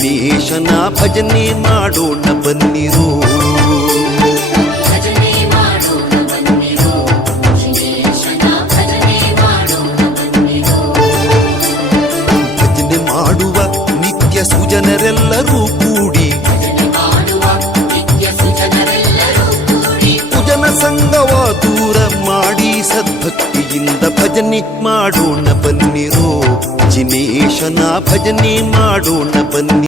ಜಿನೇಶನ ಭಜನೆ ಮಾಡೋಣ ಬನ್ನಿರೋ. ಭಜನೆ ಮಾಡುವ ನಿತ್ಯ ಸುಜನರೆಲ್ಲರೂ ಕೂಡಿ ಕುಜನ ಸಂಗವ ದೂರ ಮಾಡಿ ಸದ್ಭಕ್ತಿಯಿಂದ ಭಜನೆ ಮಾಡೋಣ ಬನ್ನಿರೋ. ಜಿನೇಶನ ಭಜನೆ ಮಾಡೋಣ ಬನ್ನಿ.